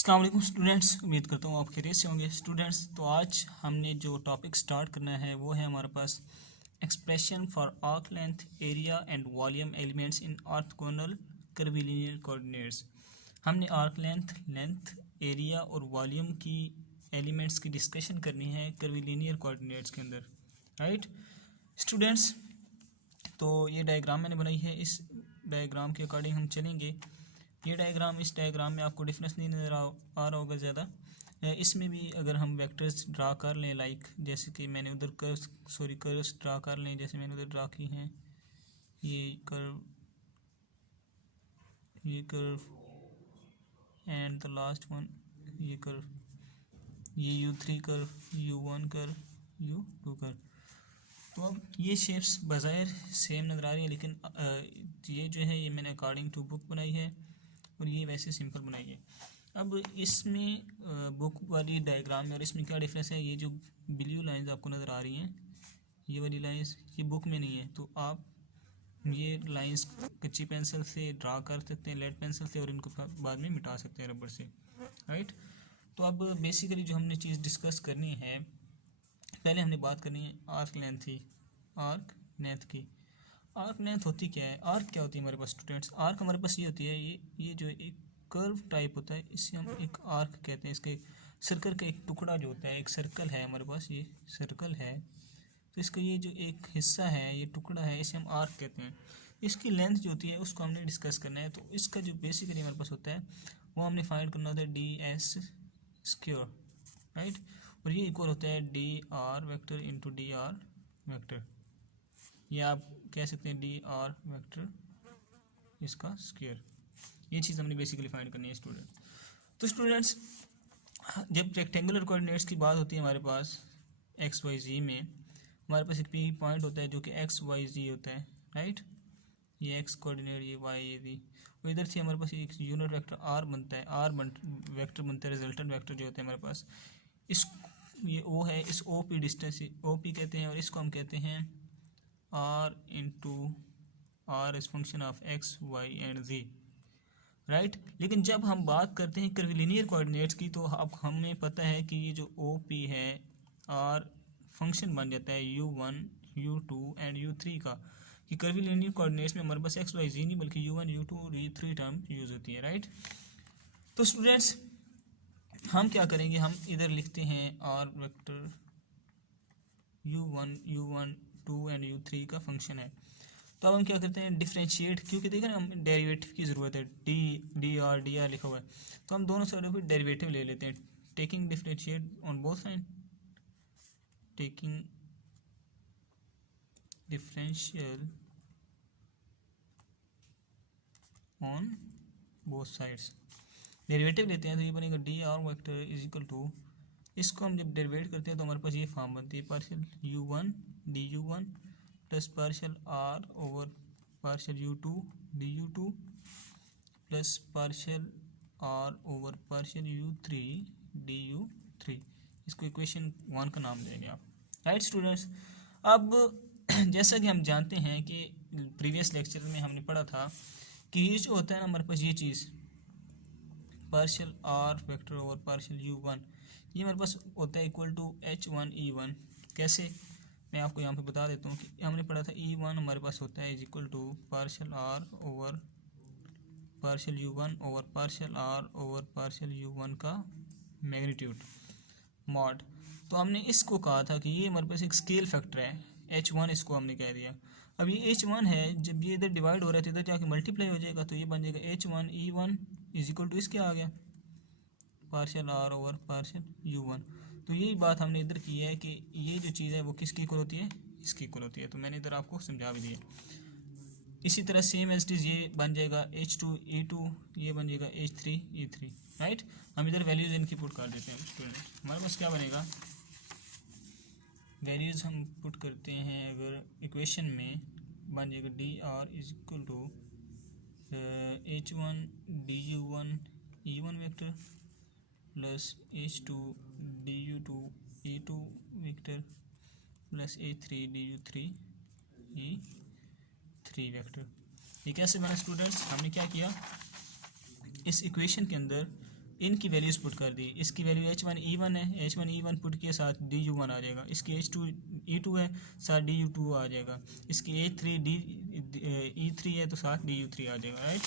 अस्सलाम वालेकुम स्टूडेंट्स, उम्मीद करता हूँ आप खैरियत से होंगे स्टूडेंट्स। तो आज हमने जो टॉपिक स्टार्ट करना है वो है हमारे पास expression for arc length, area and volume elements in orthogonal curvilinear coordinates. हमने आर्क लेंथ, एरिया और वॉल्यूम की एलिमेंट्स की डिस्कशन करनी है कर्वीलिनियर कोऑर्डिनेट्स के अंदर, राइट स्टूडेंट्स। तो ये डायग्राम मैंने बनाई है, इस डायग्राम के अकॉर्डिंग हम चलेंगे। ये डायग्राम, इस डायग्राम में आपको डिफरेंस नहीं नज़र आ रहा होगा ज़्यादा। इसमें भी अगर हम वेक्टर्स ड्रा कर लें, लाइक जैसे कि मैंने उधर कर्व्स ड्रा कर लें, जैसे मैंने उधर ड्रा की हैं, ये curve and the last one ये कर्व, ये U3 curve, U1 curve, U2 curve. तो अब ये शेप्स बज़ाहिर सेम नज़र आ रही है, लेकिन ये जो है ये मैंने अकॉर्डिंग टू बुक बनाई है और ये वैसे सिंपल बनाई है। अब इसमें बुक वाली डायग्राम में और इसमें क्या डिफरेंस है, ये जो ब्लू लाइंस आपको नज़र आ रही हैं, ये वाली लाइंस ये बुक में नहीं है, तो आप ये लाइंस कच्ची पेंसिल से ड्रा कर सकते हैं, लेड पेंसिल से, और इनको बाद में मिटा सकते हैं रबर से, राइट। तो अब बेसिकली जो हमने चीज़ डिस्कस करनी है, पहले हमने बात करनी है आर्क लेंथ की। आर्क लेंथ होती क्या है, आर्क क्या होती है हमारे पास स्टूडेंट्स? आर्क हमारे पास ये होती है, ये जो एक कर्व टाइप होता है, इसे हम एक आर्क कहते हैं। इसके सर्कल का एक टुकड़ा जो होता है, एक सर्कल है हमारे पास, ये सर्कल है, तो इसका ये जो एक हिस्सा है, ये टुकड़ा है, इसे हम आर्क कहते हैं। इसकी लेंथ जो होती है उसको हमने डिस्कस करना है। तो इसका जो बेसिकली हमारे पास होता है वो हमने फाइंड करना होता है DS², राइट। और ये इक्वल होता है DR vector into DR vector, या आप कह सकते हैं DR वेक्टर इसका स्क्वायर। ये चीज़ हमने बेसिकली फाइंड करनी है स्टूडेंट। तो स्टूडेंट्स, जब रेक्टेंगुलर कोऑर्डिनेट्स की बात होती है हमारे पास XYZ में, हमारे पास एक पी पॉइंट होता है जो कि XYZ होता है, राइट। ये एक्स कोऑर्डिनेट, ये वाई, ये वी। और इधर से हमारे पास एक यूनिट वेक्टर R बनता है, वेक्टर बनता है, रिजल्टेंट वेक्टर जो होते हैं हमारे पास। इस ये O है, इस OP डिस्टेंस OP कहते हैं, और इसको हम कहते हैं R into R is function of X, Y and Z, right. लेकिन जब हम बात करते हैं कर्वीलिनियर कोऑर्डिनेट्स की, तो अब हमें पता है कि ये जो OP है, R फंक्शन बन जाता है U1, U2 एंड U3 का, कि कर्वीलिनियर कोऑर्डिनेट्स में हमारे पास XYZ नहीं बल्कि U1, U2 और U3 टर्म यूज़ होती है, राइट। तो स्टूडेंट्स, हम क्या करेंगे, हम इधर लिखते हैं R vector U1, 2 and U3 का फंक्शन है। तो अब हम क्या करते हैं, डिफ्रेंशिएट, क्योंकि देखिए ना हम डेरिवेटिव की ज़रूरत है, DR लिखा हुआ है, तो हम दोनों साइडों पर डेरिवेटिव ले लेते हैं, taking differentiate on both side, taking differential on both sides, derivative लेते हैं, तो ये बनेगा DR vector is equal to, इसको हम जब डेरिवेट करते हैं तो हमारे पास ये फॉर्म बनती है, partial U1 DU1 plus partial R over partial U2 DU2 plus partial R over partial U3 DU3। इसको इक्वेशन 1 का नाम देंगे आप, राइट स्टूडेंट्स। अब जैसा कि हम जानते हैं कि प्रीवियस लेक्चर में हमने पढ़ा था कि ये जो होता है ना हमारे पास, ये चीज़ partial R vector over partial U1, ये हमारे पास होता है इक्वल टू H1E1। कैसे, मैं आपको यहाँ पे बता देता हूँ कि हमने पढ़ा था E1 हमारे पास होता है is equal to partial R over partial U1 over partial R over partial U1 का मैग्नीट्यूड मॉड। तो हमने इसको कहा था कि ये हमारे पास एक स्केल फैक्टर है, H1 इसको हमने कह दिया। अब ये H1 है, जब ये इधर डिवाइड हो रहा है तो इधर जाके मल्टीप्लाई हो जाएगा, तो ये बन जाएगा H1E1 इज इक्वल टू इसके आ गया partial R over partial U1। तो यही बात हमने इधर की है कि ये जो चीज़ है वो किसकी इक्वल होती है, इसकी इक्वल होती है। तो मैंने इधर आपको समझा भी दिया। इसी तरह सेम एज इट इज़ ये बन जाएगा H2E2, ये बन जाएगा H3E3, राइट। हम इधर वैल्यूज़ इनकी पुट कर देते हैं स्टूडेंट, हमारे पास क्या बनेगा, वैल्यूज़ हम पुट करते हैं अगर इक्वेशन में, बन जाएगा DR is equal to H1 DU1 E1 vector plus H2 DU2 E2 vector plus H3 DU3 E3 vector. ये कैसे बना स्टूडेंट्स, हमने क्या किया, इस इक्वेशन के अंदर इनकी वैल्यूज़ पुट कर दी। इसकी वैल्यू H1E1 है, H1E1 पुट के साथ DU1 आ जाएगा। इसकी H2E2 है, साथ DU2 आ जाएगा। इसकी E3 है तो साथ DU3 आ जाएगा, राइट।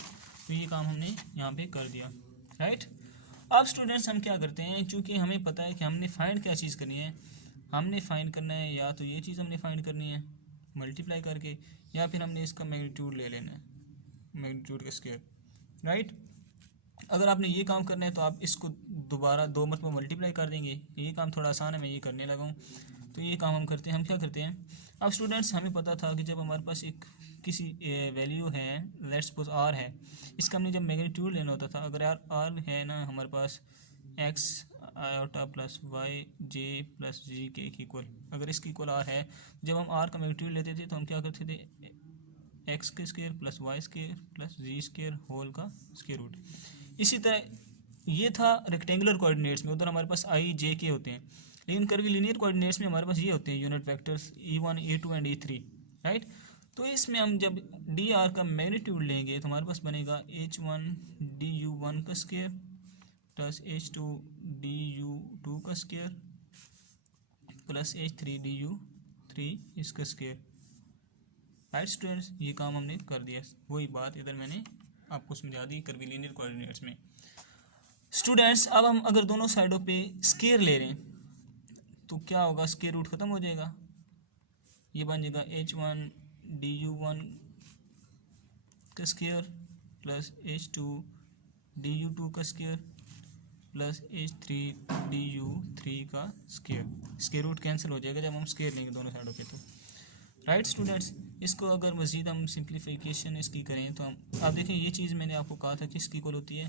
तो ये काम हमने यहाँ पे कर दिया, राइट। अब स्टूडेंट्स हम क्या करते हैं, चूँकि हमें पता है कि हमने फाइंड क्या चीज़ करनी है, हमने फाइंड करना है या तो ये चीज़ हमने फाइंड करनी है मल्टीप्लाई करके, या फिर हमने इसका मैग्नीट्यूड ले लेना है, मैग्नीट्यूड का स्क्वायर, राइट। अगर आपने ये काम करना है तो आप इसको दोबारा 2 मरतबा मल्टीप्लाई कर देंगे। ये काम थोड़ा आसान है, मैं ये करने लगा हूँ। तो ये काम हम करते हैं, हम क्या करते हैं, अब स्टूडेंट्स हमें पता था कि जब हमारे पास एक किसी वैल्यू है, लेट्स सपोज आर है, इसका हमने जब मैग्नीट्यूड लेना होता था, अगर आर है ना हमारे पास एक्स आयोटा प्लस वाई जे प्लस जी के इक्वल, अगर इसकी इक्वल आर है, जब हम आर का मैग्नीट्यूड लेते थे तो हम क्या करते थे, एक्स के square plus Y square plus Z square whole का स्क्वायर रूट। इसी तरह ये था रेक्टेंगुलर कोऑर्डिनेट्स में, उधर हमारे पास आई जे के होते हैं, लेकिन कर्वीलिनियर कोऑर्डिनेट्स में हमारे पास ये होते हैं unit vectors E1 E2 and E3, right. तो इसमें हम जब डी आर का मैग्नीट्यूड लेंगे तो हमारे पास बनेगा H1 DU1 का स्क्वायर प्लस H2 DU2 का स्क्वायर प्लस H3 DU3 इसका स्क्वायर, राइट स्टूडेंट्स। ये काम हमने कर दिया, वही बात इधर मैंने आपको समझा दी कर्वीलिनियर कोऑर्डिनेट्स में। स्टूडेंट्स अब हम अगर दोनों साइडों पे स्क्वायर ले रहे हैं तो क्या होगा, स्क्वायर रूट ख़त्म हो जाएगा, ये बन जाएगा H1 DU1 का स्क्वायर प्लस H2 DU2 का स्क्वायर प्लस H3 DU3 का स्क्वायर। स्क्वायर रूट कैंसिल हो जाएगा जब हम स्क्वायर लेंगे दोनों साइडों पे, तो राइट स्टूडेंट्स। इसको अगर मज़ीद हम सिंप्लीफिकेशन इसकी करें तो हम, आप देखें ये चीज़ मैंने आपको कहा था कि इसकी इक्वल होती है,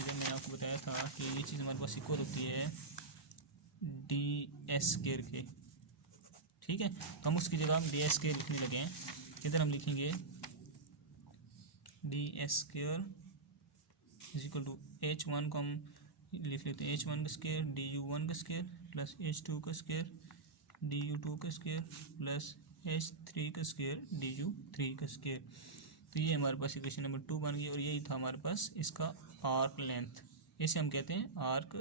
इधर मैंने आपको बताया था कि ये चीज़ हमारे पास इक्वल होती है DS स्क्वायर के, ठीक है। तो हम उसकी जगह हम DS स्क्वायर लिखने लगे हैं, इधर हम लिखेंगे DS square is equal to H1 को हम लिख लेते हैं H1 का स्क्वायर DU1 का स्क्वायर प्लस H2 का स्क्वायर DU2 का स्क्वायर प्लस H3 का स्क्वायर DU3 का स्क्वायर। तो ये हमारे पास इक्वेशन नंबर 2 बन गई, और यही था हमारे पास इसका आर्क लेंथ, इसे हम कहते हैं आर्क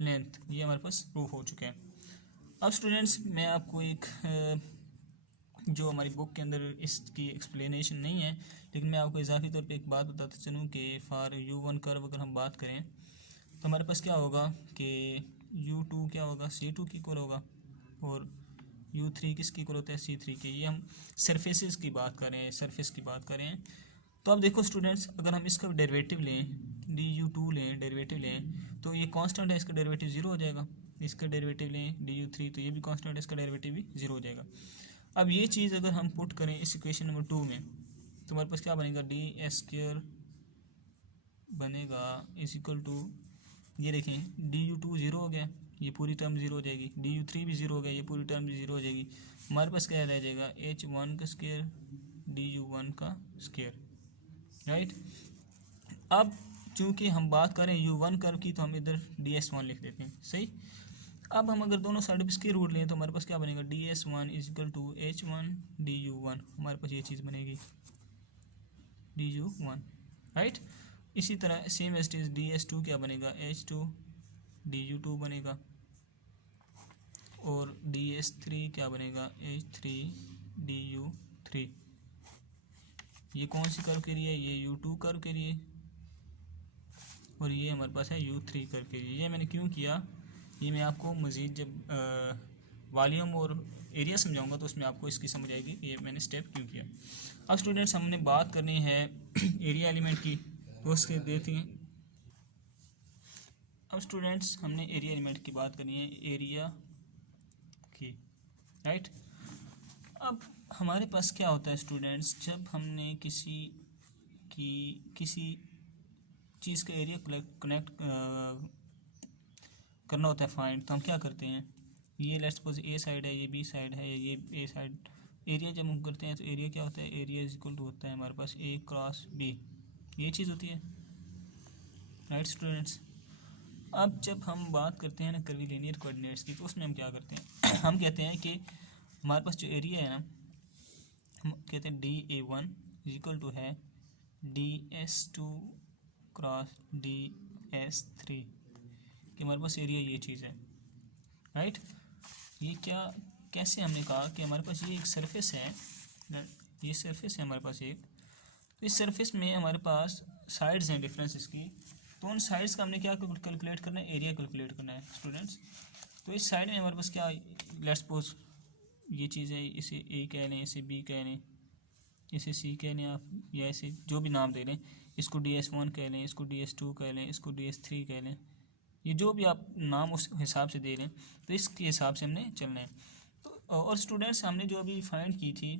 लेंथ। ये हमारे पास प्रूफ हो चुका है। अब स्टूडेंट्स मैं आपको एक जो हमारी बुक के अंदर इसकी एक्सप्लेनेशन नहीं है, लेकिन मैं आपको इजाफी तौर पे एक बात बताता चलूँ कि फॉर U1 कर्व अगर हम बात करें तो हमारे पास क्या होगा कि U2 क्या होगा, C2 की इक्वल होगा, और U3 किसकी इक्वल होता है, C3 के। ये हम सरफेसेस की बात करें, सरफेस की बात करें। तो अब देखो स्टूडेंट्स, अगर हम इसका डेरिवेटिव लें, DU2 लें, डेरिवेटिव लें, तो ये कांस्टेंट है, इसका डेरिवेटिव 0 हो जाएगा। इसका डेरिवेटिव लें DU3 तो ये भी कांस्टेंट है, इसका डेरिवेटिव भी 0 हो जाएगा। अब ये चीज़ अगर हम पुट करें इस इक्वेशन नंबर 2 में तो हमारे पास क्या बनेगा, DS स्क्वायर बनेगा इज इक्वल टू, ये देखें DU2 0 हो गया, ये पूरी टर्म 0 हो जाएगी, DU3 भी 0 हो गया, ये पूरी टर्म भी 0 हो जाएगी। हमारे पास क्या रह जाएगा, H1 का स्क्वायर DU1 का स्क्वायर, राइट। अब चूँकि हम बात करें U1 कर्व की तो हम इधर DS1 लिख देते हैं, सही। अब हम अगर दोनों साइड पे स्क्वायर रूट लें तो हमारे पास क्या बनेगा, DS1 is equal to H1 DU1, हमारे पास ये चीज़ बनेगी DU1, राइट। इसी तरह सेम एज इज DS2 क्या बनेगा, H2 DU2 बनेगा, और DS3 क्या बनेगा, H3 DU3। ये कौन सी कर्व के लिए है, ये U2 कर्व के लिए, और ये हमारे पास है U3 कर्व के लिए। ये मैंने क्यों किया, ये मैं आपको मज़ीद जब वॉल्यूम और एरिया समझाऊंगा तो उसमें आपको इसकी समझ आएगी ये मैंने स्टेप क्यों किया। अब स्टूडेंट्स हमने बात करनी है एरिया एलिमेंट की, तो उसके देती हैं। अब स्टूडेंट्स हमने एरिया एलिमेंट की बात करनी है, एरिया की, राइट। अब हमारे पास क्या होता है स्टूडेंट्स, जब हमने किसी चीज़ का एरिया कनेक्ट करना होता है फाइंड, तो हम क्या करते हैं, ये लेट्स सपोज ए साइड है, ये बी साइड है, ये ए साइड, एरिया जब हम करते हैं तो एरिया क्या होता है, एरिया इज इक्वल टू होता है हमारे पास A क्रॉस B, ये चीज़ होती है, राइट स्टूडेंट्स। अब जब हम बात करते हैं ना कर्वीलिनियर कोऑर्डिनेट्स की, तो उसमें हम क्या करते हैं हम कहते हैं कि हमारे पास जो एरिया है ना, हम कहते हैं DA1 इज इक्वल टू है DS2 क्रॉस DS3 कि हमारे पास एरिया ये चीज़ है, राइट। ये क्या कैसे हमने कहा कि हमारे पास ये एक सरफेस है, ये सरफेस है हमारे पास एक, तो इस सरफेस में हमारे पास साइड्स हैं डिफरेंस इसकी, तो उन साइड्स का हमने क्या कैलकुलेट करना है, एरिया कैलकुलेट करना है स्टूडेंट्स। तो इस साइड में हमारे पास क्या, लेट्स सपोज ये चीज़ है, इसे ए कह लें, इसे बी कह लें, इसे सी कह लें आप, या इसे जो भी नाम दे लें, इसको DS1 कह लें, इसको DS2 कह लें, इसको DS3 कह लें, ये जो भी आप नाम उस हिसाब से दे लें, तो इसके हिसाब से हमने चलना है। तो और स्टूडेंट्स हमने जो अभी फाइंड की थी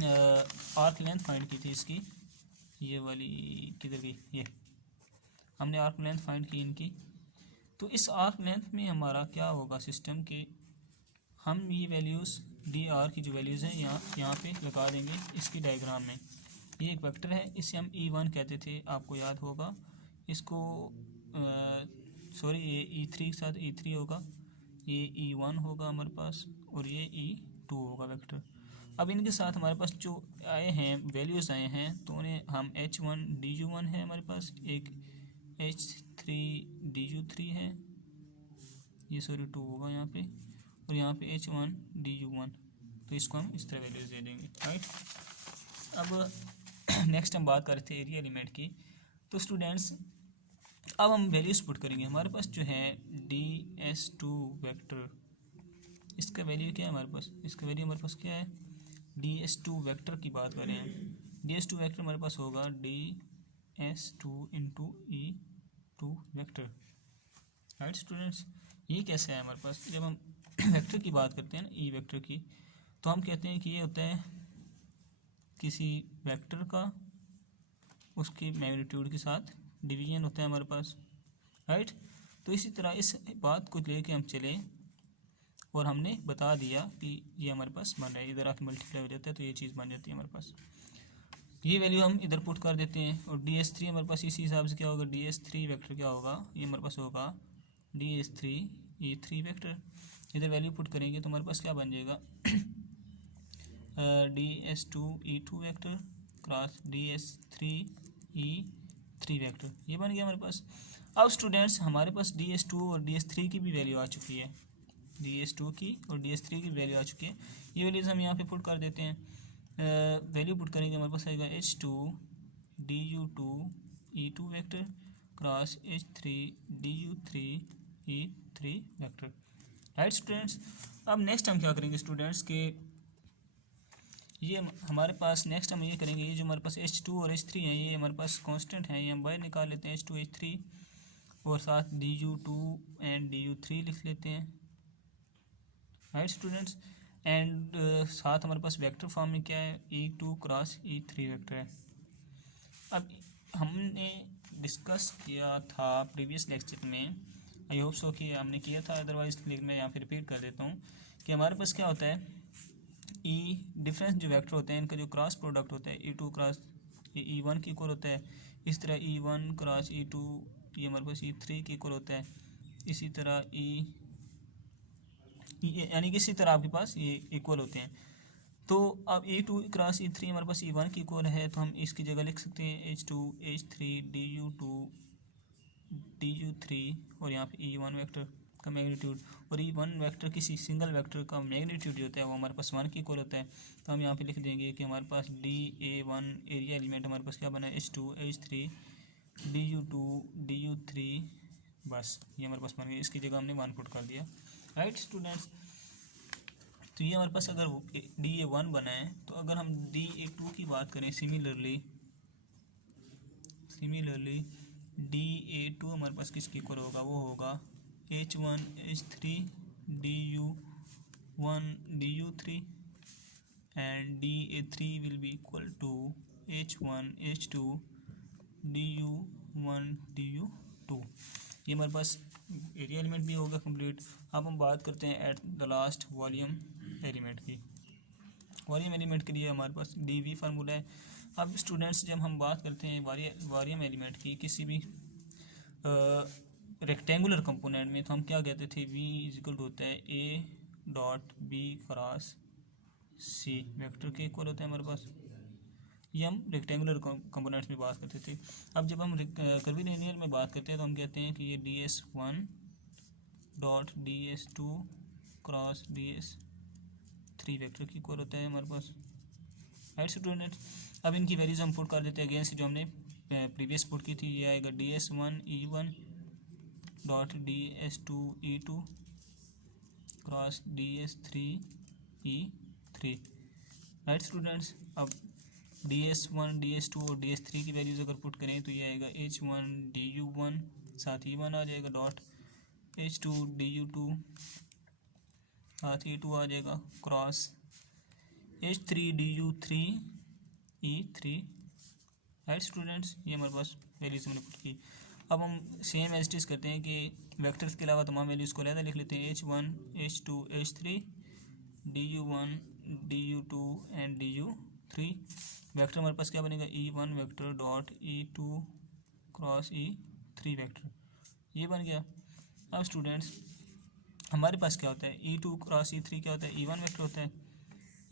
आर्क लेंथ फाइंड की थी इसकी, ये वाली किधर गई, ये हमने आर्क लेंथ फाइंड की इनकी। तो इस आर्क लेंथ में हमारा क्या होगा सिस्टम के, हम ये वैल्यूज़ DR की जो वैल्यूज़ हैं यहाँ पे लगा देंगे इसकी डायग्राम में। ये एक वेक्टर है, इसे हम E1 कहते थे, आपको याद होगा। इसको सॉरी ये E3 के साथ E3 होगा, ये E1 होगा हमारे पास, और ये E2 होगा वेक्टर। अब इनके साथ हमारे पास जो आए हैं वैल्यूज़ आए हैं, तो उन्हें हम H1 DU1 है हमारे पास, एक H3 DU3 है, ये सॉरी 2 होगा यहाँ पे, और यहाँ पे H1 DU1, तो इसको हम इस तरह वैल्यूज़ दे देंगे, राइट। अब नेक्स्ट हम बात कर रहे थे एरिया एलिमेंट की। तो स्टूडेंट्स अब हम वैल्यूज़ पुट करेंगे। हमारे पास जो है DS2 वेक्टर, इसका वैल्यू क्या है हमारे पास, इसका वैल्यू हमारे पास क्या है, DS2 वेक्टर की बात करें हम, DS2 वेक्टर हमारे पास होगा DS2 into E2 vector, right students. ये कैसे है हमारे पास, जब हम वेक्टर की बात करते हैं ना, ई वेक्टर की, तो हम कहते हैं कि ये होता है किसी वेक्टर का उसके मैग्नीट्यूड के साथ डिवीजन होता है हमारे पास, राइट। तो इसी तरह इस बात को लेके हम चले और हमने बता दिया कि ये हमारे पास बन रहा है, इधर आके मल्टीप्लाई हो जाता है, तो ये चीज़ बन जाती है हमारे पास। ये वैल्यू हम इधर पुट कर देते हैं, और DS3 हमारे पास इसी हिसाब से क्या होगा, DS3 वेक्टर क्या होगा, ये हमारे पास होगा DS3 E3 वेक्टर। इधर वैल्यू पुट करेंगे तो हमारे पास क्या बन जाएगा, DS2 E2 vector cross DS3 E3 vector, ये बन गया हमारे पास। अब स्टूडेंट्स हमारे पास DS2 और DS3 की भी वैल्यू आ चुकी है, DS2 की और DS3 की वैल्यू आ चुकी है। ये वैल्यूज हम यहाँ पे पुट कर देते हैं, वैल्यू पुट करेंगे हमारे पास आएगा H2 DU2 E2 vector cross H3 DU3 E3 vector, right students. अब नेक्स्ट हम क्या करेंगे स्टूडेंट्स के, ये हमारे पास नेक्स्ट हम ये करेंगे, ये जो हमारे पास H2 और H3 हैं, ये हमारे पास कांस्टेंट हैं, ये हम बाहर निकाल लेते हैं H2 H3, और साथ DU2 एंड DU3 लिख लेते हैं, राइट स्टूडेंट्स। एंड साथ हमारे पास वेक्टर फॉर्म में क्या है, E2 क्रॉस E3 वेक्टर है। अब हमने डिस्कस किया था प्रीवियस लेक्चर में, आई होप सो कि हमने किया था, अदरवाइज मैं यहाँ पे रिपीट कर देता हूँ कि हमारे पास क्या होता है, ई डिफरेंस जो वेक्टर होते हैं इनका जो क्रॉस प्रोडक्ट होता है E2 क्रॉस E1 के इक्वल होता है, इस तरह E1 क्रॉस E2 ये हमारे पास E3 के इक्वल होता है, इसी तरह यानी कि इसी तरह आपके पास ये इक्वल होते हैं। तो अब E2 क्रॉस E3 हमारे पास E1 की इक्वल है, तो हम इसकी जगह लिख सकते हैं H2 H3 DU2 DU3, और यहाँ पे E1 वेक्टर का मैग्नीट्यूड, और E1 वेक्टर किसी सिंगल वेक्टर का मैग्नीट्यूड जो होता है वो हमारे पास 1 की इक्वल होता है। तो हम यहाँ पे लिख देंगे कि हमारे पास DA1 एरिया एलिमेंट हमारे पास क्या बना है, H2 H3 DU2 DU3, बस ये हमारे पास बन गया, इसकी जगह हमने 1 पुट कर दिया, राइट स्टूडेंट्स। तो ये हमारे पास अगर DA1 बना है, तो अगर हम DA2 की बात करें सिमिलरली DA2 हमारे पास किसके इक्वल होगा, वो होगा H1 H3 DU1 DU3 and DA3 will be equal to H1 H2 DU1 DU2। ये हमारे पास एरिया एलिमेंट भी होगा कंप्लीट। अब हम बात करते हैं at the last volume element की। वॉल्यूम एलिमेंट के लिए हमारे पास DV फार्मूला है। अब स्टूडेंट्स जब हम बात करते हैं वॉल्यूम एलिमेंट की किसी भी रेक्टेंगुलर कंपोनेंट में, तो हम क्या कहते थे, V इक्वल होता है A.B क्रॉस C वेक्टर के इक्वल होता है हमारे पास, ये हम रेक्टेंगुलर कंपोनेंट्स में बात करते थे। अब जब हम कर्वीलिनियर में बात करते हैं तो हम कहते हैं कि ये DS1 dot DS2 cross DS3 vector की इक्वल होता है हमारे पास, राइट स्टूडेंट। अब इनकी वैल्यूज हम पुट कर देते हैं अगेंस्ट जो हमने प्रीवियस पुट की थी। ये आएगा DS1 E1 dot DS2 E2 cross DS3 E3, right students. अब DS1 DS2 और DS3 की वैल्यूज अगर पुट करें तो ये आएगा H1 DU1 साथ E1 आ जाएगा डॉट H2 DU2 साथ E2 आ जाएगा cross H3 DU3 E3, right students. ये हमारे पास वैल्यूज हमने पुट की। अब हम सेम एज इट इज करते हैं कि वेक्टर्स के अलावा तमाम वैल्यूज़ को अलग लिख लेते हैं। H1 H2 H3 DU1 DU2 and DU3। Vector हमारे पास क्या बनेगा, E1 vector dot E2 cross E3 vector, ये बन गया। अब स्टूडेंट्स हमारे पास क्या होता है, E2 क्रॉस E3 क्या होता है, E1 वेक्टर होता है।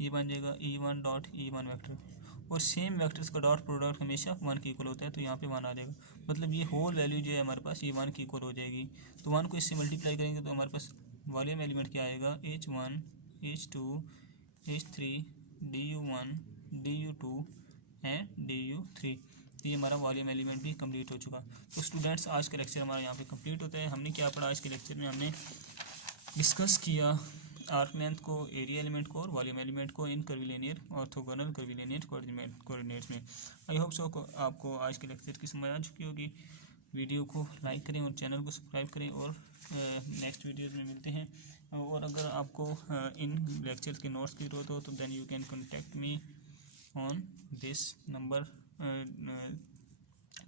ये बन जाएगा E1 डॉट E1 वेक्टर, और सेम वेक्टर्स का डॉट प्रोडक्ट हमेशा 1 के इक्वल होता है, तो यहाँ पे 1 आ जाएगा। मतलब ये होल वैल्यू जो है हमारे पास ये 1 के इक्वल हो जाएगी। तो 1 को इससे मल्टीप्लाई करेंगे तो हमारे पास वॉल्यूम एलिमेंट क्या आएगा, H1 H2 H3 DU1 DU2 and DU3। तो ये हमारा वॉल्यूम एलिमेंट भी कंप्लीट हो चुका। तो स्टूडेंट्स आज का लेक्चर हमारा यहाँ पे कंप्लीट होता है। हमने क्या पढ़ा आज के लेक्चर में, हमने डिस्कस किया आर्क लेंथ को, एरिया एलिमेंट को और वॉल्यूम एलिमेंट को इन कर्वीलिनियर ऑर्थोगोनल कर्वीलिनियर कोऑर्डिनेट्स में। आई होप सो आपको आज के लेक्चर की समझ आ चुकी होगी। वीडियो को लाइक करें और चैनल को सब्सक्राइब करें, और नेक्स्ट वीडियोज़ में मिलते हैं। और अगर आपको इन लेक्चर्स के नोट्स की ज़रूरत हो तो then you can contact me on this number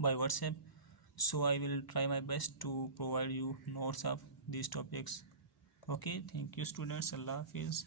by WhatsApp, so I will try my best to provide you notes of these topics. Okay, thank you students, Allah Hafiz.